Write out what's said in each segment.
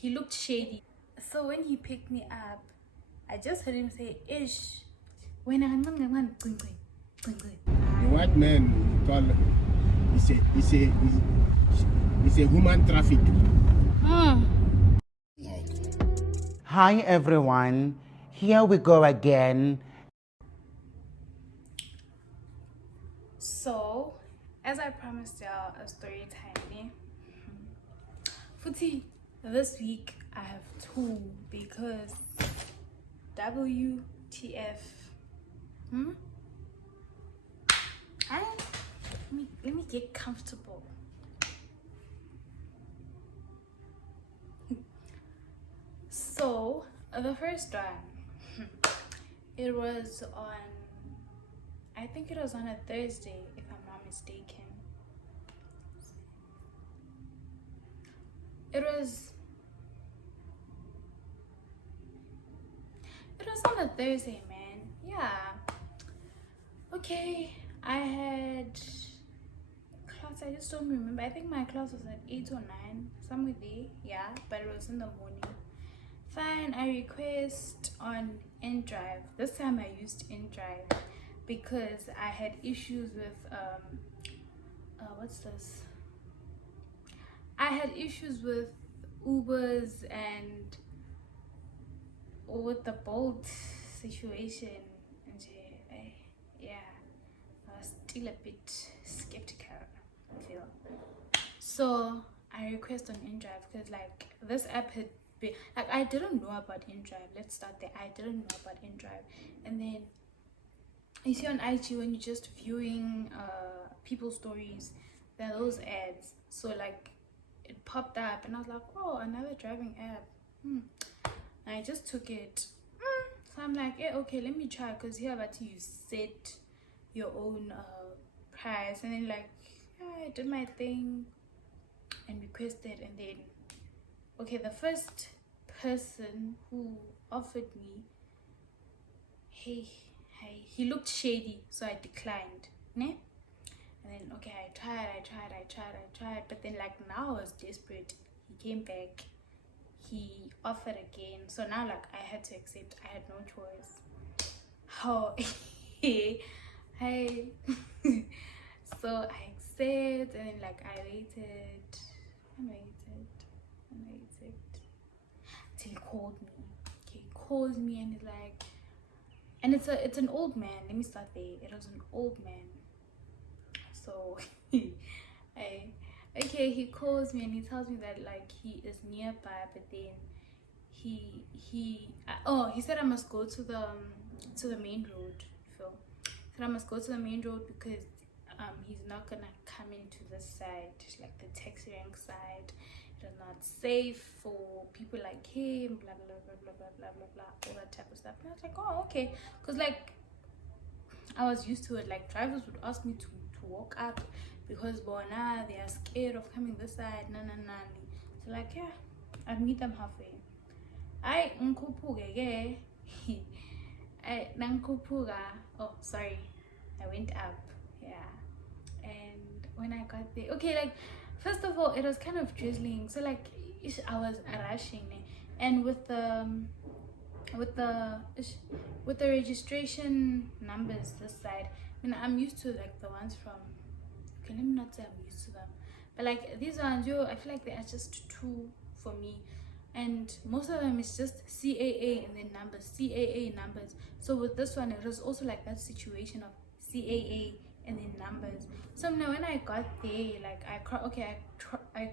he looked shady. So when he picked me up, I just heard him say, "Ish, when I The white man called it's a human traffic. Hi everyone, here we go again. So, as I promised y'all, a story time. Futi, this week I have two because WTF. Let me get comfortable. So, the first one, it was on, I think it was on a Thursday, if I'm not mistaken. It was on a Thursday, man. Yeah. Okay, I had class, I just don't remember. I think my class was at 8 or 9, somewhere there. Yeah, but it was in the morning. Fine, I request on INDRIVE. This time I used INDRIVE because I had issues with what's this? I had issues with Ubers and with the Bolt situation, and yeah, I was still a bit skeptical. I feel. So I request on InDrive because like this app had been like, I didn't know about InDrive. Let's start there. I didn't know about InDrive, and then you see on IG when you're just viewing people's stories, there are those ads. So like it popped up and I was like, oh, another driving app. And I just took it. So I'm like, yeah, okay, let me try, because here about you set your own price, and then like, yeah, I did my thing and requested, and then okay, the first person who offered me, he looked shady, so I declined, ne? And then okay, I tried, but then like now I was desperate. He came back, he offered again, so now like I had to accept. I had no choice. How hey so I accept, and then like I waited till he called me. Okay, he calls me and he's like, and it's an old man. Let me start there. It was an old man. So okay, he calls me and he tells me that like he is nearby, but then he said I must go to the main road. He said I must go to the main road because he's not gonna come into this side, like the taxi rank side. It is not safe for people like him, blah blah blah blah blah blah blah blah, all that type of stuff. And I was like, oh okay, because like I was used to it. Like drivers would ask me to walk up because bona they are scared of coming this side, so like yeah, I'd meet them halfway. I unkupuge oh sorry, I went up, yeah. And when I got there, okay, like first of all it was kind of drizzling, so like I was rushing, and with the registration numbers this side, I mean, I'm used to like the ones from, okay, let me not say I'm used to them, but like these ones, I feel like they are just too for me, and most of them is just CAA and then numbers. So with this one, it was also like that situation of CAA and then numbers. So now when I got there, like I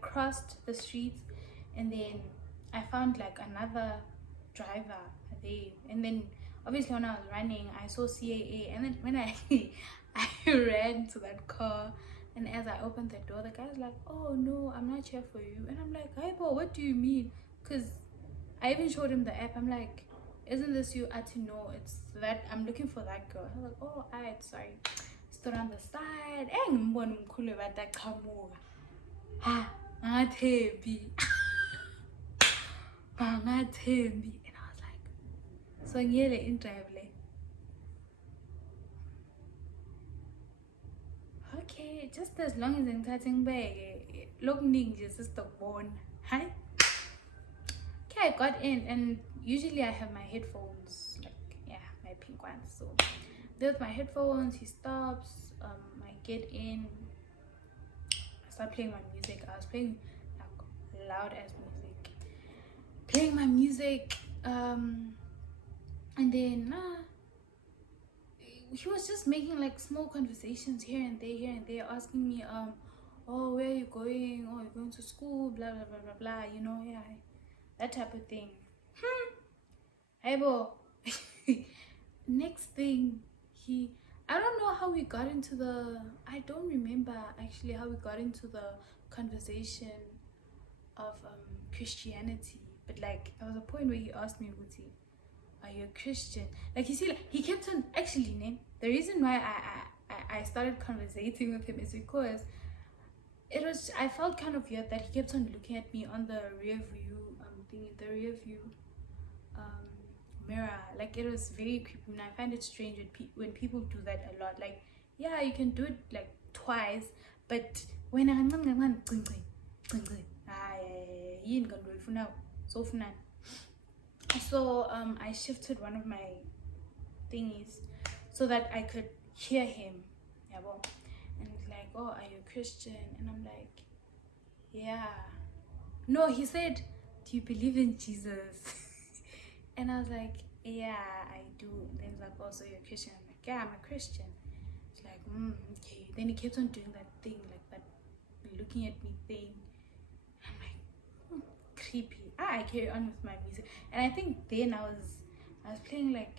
crossed the streets, and then I found like another driver there, and then obviously when I was running I saw CAA, and then when I I ran to that car, and as I opened the door, the guy was like, oh no, I'm not here for you. And I'm like, hi bro, what do you mean? Because I even showed him the app. I'm like, isn't this you? No, it's that, I'm looking for that girl. I was like, oh, alright, sorry. Stood on the side, angathembi. And I was like, so ngiyele InDrive le. Okay, just as long as ngithathe ngibeke, lokuningi nje sisizokubona. Hayi. I got in, and usually I have my headphones, like, yeah, my pink ones. So with my headphones, he stops. I get in. I start playing my music. I was playing like loud ass music, playing my music. And then he was just making like small conversations here and there, asking me, oh, where are you going? Oh, you're going to school, blah blah blah blah blah, you know, yeah, that type of thing. Hey bo. Next thing, I don't know how we got into I don't remember actually how we got into the conversation of Christianity, but like there was a point where he asked me, Uti, are you a Christian? Like, you see, like, he kept on, actually, the reason why I started conversating with him is because I felt kind of weird that he kept on looking at me on the rear view mirror. Like, it was very creepy, and I find it strange when people do that a lot. Like, yeah, you can do it like twice, but when so I shifted one of my thingies so that I could hear him, and he's like, oh, are you a Christian? And I'm like, yeah. No, he said, do you believe in Jesus? And I was like, yeah, I do. And then he's like, oh, so you're a Christian? I'm like, yeah, I'm a Christian. He's like, okay. Then he kept on doing that thing, like that looking at me thing. I'm like, creepy. I carry on with my music, and I think then I was playing like,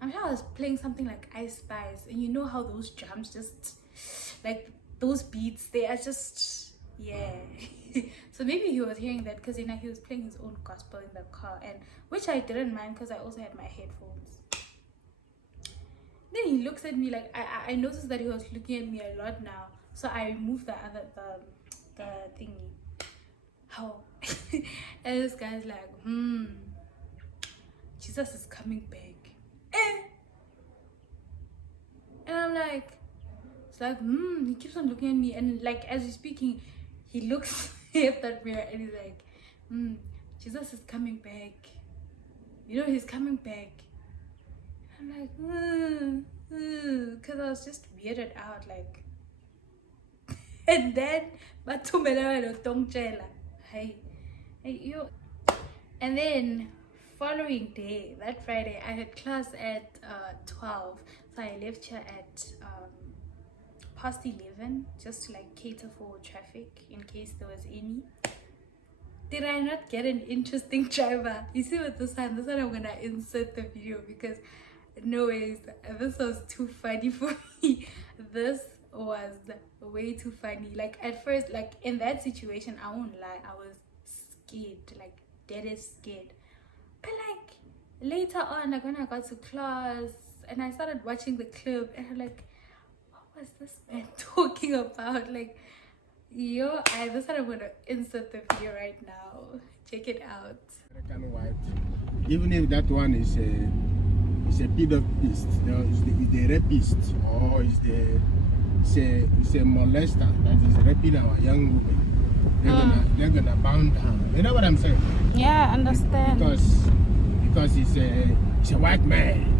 I'm sure I was playing something like I Spice, and you know how those drums just, like those beats, they are just, yeah. So maybe he was hearing that, because he was playing his own gospel in the car, and which I didn't mind because I also had my headphones. Then he looks at me like, I noticed that he was looking at me a lot now, so I removed the thingy. How? And this guy's like, Jesus is coming back. And I'm like, it's like, he keeps on looking at me, and like as he's speaking, he looks at that mirror and he's like, Jesus is coming back. You know, he's coming back. I'm like, because I was just weirded out, like. And then and then following day, that Friday, I had class at 12, so I left here at past 11, just to like cater for traffic in case there was any. Did I not get an interesting driver? You see, with this one I'm gonna insert the video, because no ways, this was too funny for me. This was way too funny. Like, at first, like in that situation, I won't lie, I was scared, like dead as scared. But like later on, like when I got to class and I started watching the clip, and I'm like, what was this man talking about? Like, yo, this one I'm gonna insert the video right now. Check it out. American white, even if that one is a pedopist, is the rapist, or is a molester that is raping our young women, they're gonna bound down. You know what I'm saying? Yeah, I understand. Because he's a white man.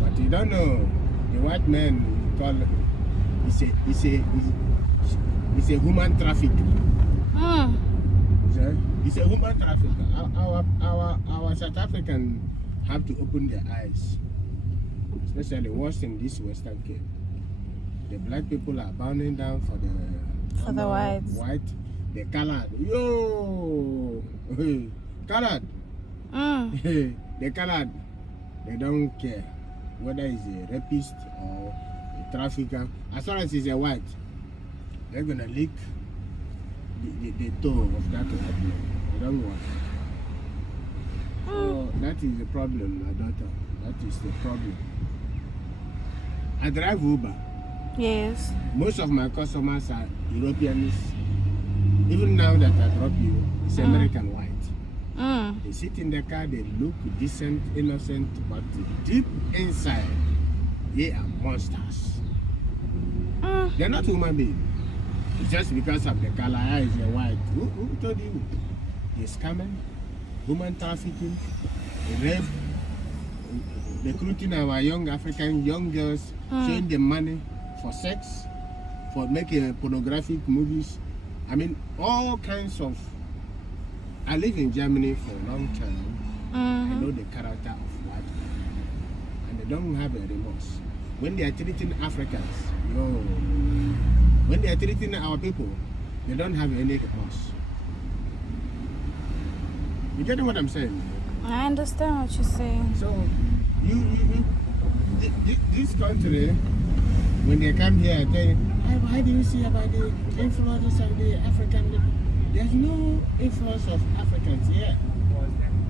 But you don't know, the white man he's a human trafficker. He's a human trafficker. Our South African have to open their eyes, especially worse in this Western Cape. The black people are bowing down for the white, the colored. Yo, colored. The colored. They don't care whether he's a rapist or a trafficker. As far as he's a white, they're gonna lick the toe of that white man. They don't want it. So that is the problem, my daughter. That is the problem. I drive Uber. Yes. Most of my customers are Europeans. Even now that I drop you, it's American white. They sit in the car, they look decent, innocent, but deep inside, they are monsters. They're not human beings. It's just because of the color eyes, you're white. Who told you? They're scamming, human trafficking, rape, recruiting our young African young girls, showing them money for sex, for making pornographic movies. I mean, all kinds of. I live in Germany for a long time. I know the character of white people, and they don't have a remorse. When they are treating Africans, when they are treating our people, they don't have any remorse. You get what I'm saying? I understand what you're saying. So, this country, when they come here, they, why do you see about the influence of the African? There's no influence of Africans here.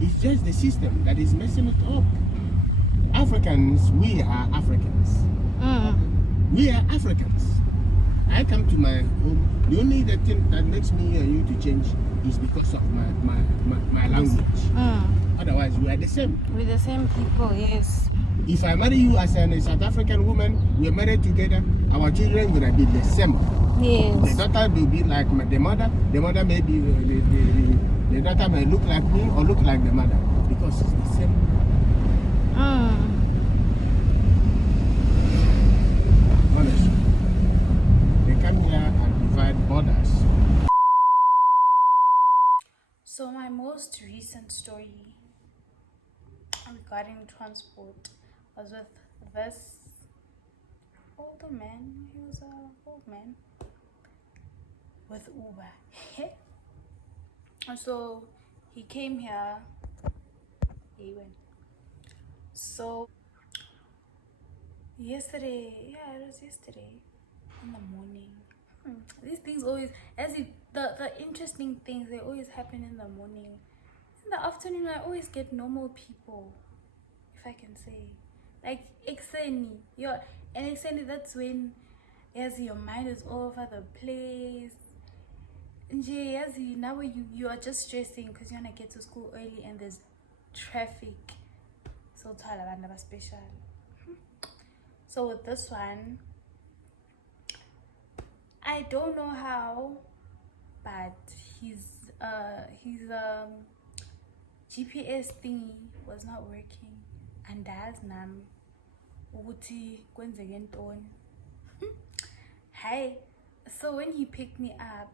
It's just the system that is messing it up. Africans, we are Africans. We are Africans. I come to my home. The only thing that makes me and you to change is because of my language. Otherwise, we are the same. We're the same people, yes. If I marry you as a South African woman, we're married together, our children will be the same. Yes. The daughter will be like the mother. The mother may be, the daughter may look like me or look like the mother because it's the same. Honestly. They come here and divide borders. So my most recent story regarding transport was with this older man. He was an old man with Uber. And so he came here. He went. So yesterday, it was yesterday in the morning. These things always, the interesting things, they always happen in the morning. In the afternoon, I always get normal people, if I can say, like exeni. And exeni, that's when, yes, your mind is all over the place. Yes, now you are just stressing because you wanna get to school early and there's traffic. So special. So with this one, I don't know how, but his GPS thingy was not working, and that's nam ukuthi kwenzeke ntoni. Hi. So when he picked me up,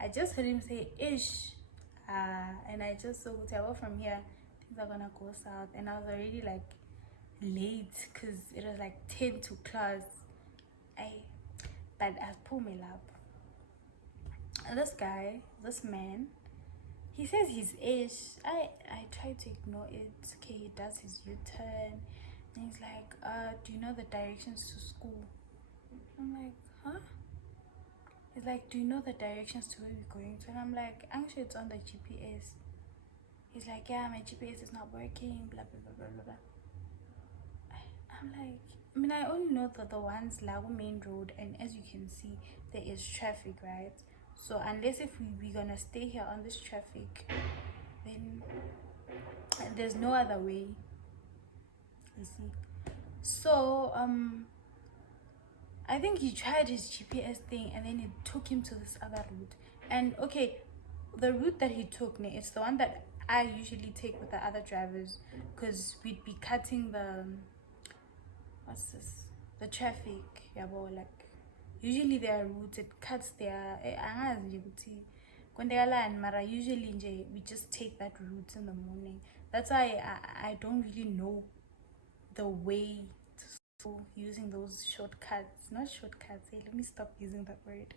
I just heard him say ish, and I just saw from here things are gonna go south, and I was already like late because it was like 10 to class. But I pulled me up. And this man, he says his age. I tried to ignore it. Okay, he does his U-turn, and he's like, do you know the directions to school? I'm like, huh? He's like, do you know the directions to where we're going to? And I'm like, actually, it's on the GPS. He's like, yeah, my GPS is not working, blah, blah, blah, blah, blah. I'm like, I mean, I only know that the ones Lago main road, and as you can see, there is traffic, right? So unless if we're gonna stay here on this traffic, then there's no other way, you see. So I think he tried his GPS thing, and then it took him to this other route. And okay, the route that he took, it's the one that I usually take with the other drivers, because we'd be cutting the the traffic. Yeah, but like usually there are routes, it cuts their mara usually we just take that route in the morning. That's why I don't really know the way to school using those shortcuts. Not shortcuts, hey, let me stop using that word.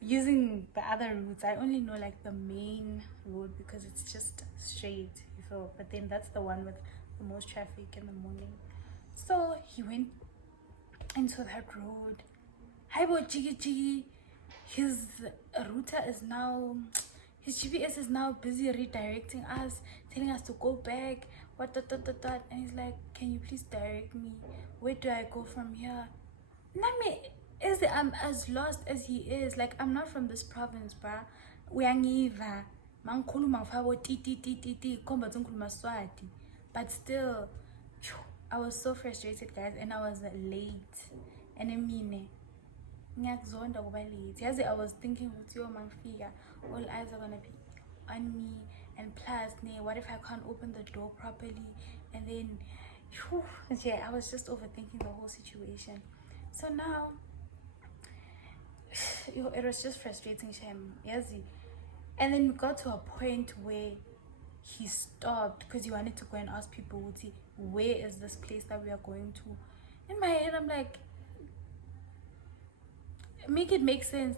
Using the other routes, I only know like the main road because it's just straight, you feel. But then that's the one with the most traffic in the morning. So he went into that road. Haibo Jiggy Jiggy, his router is now, his GPS is now busy redirecting us, telling us to go back, what. And he's like, can you please direct me? Where do I go from here? Nami, I'm as lost as he is. Like, I'm not from this province, bruh. Uyangiva. Mankhuluma ngifabo ti komba ngikhuluma Swati. But still, I was so frustrated, guys, and I was late. And I mean, ngiyakuzonda kuba late. Yazi, I was thinking ukuthi yo mangifika all eyes are gonna be on me, and plus what if I can't open the door properly, and then yeah, I was just overthinking the whole situation. So now it was just frustrating, Shem. Yazi. And then we got to a point where he stopped because he wanted to go and ask people, where is this place that we are going to? In my head, I'm like, make it make sense.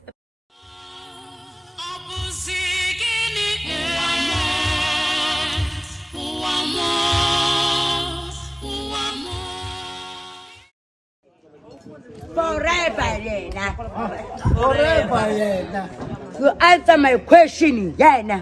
Forever, yeah. Forever, yeah. You answer my question, yeah.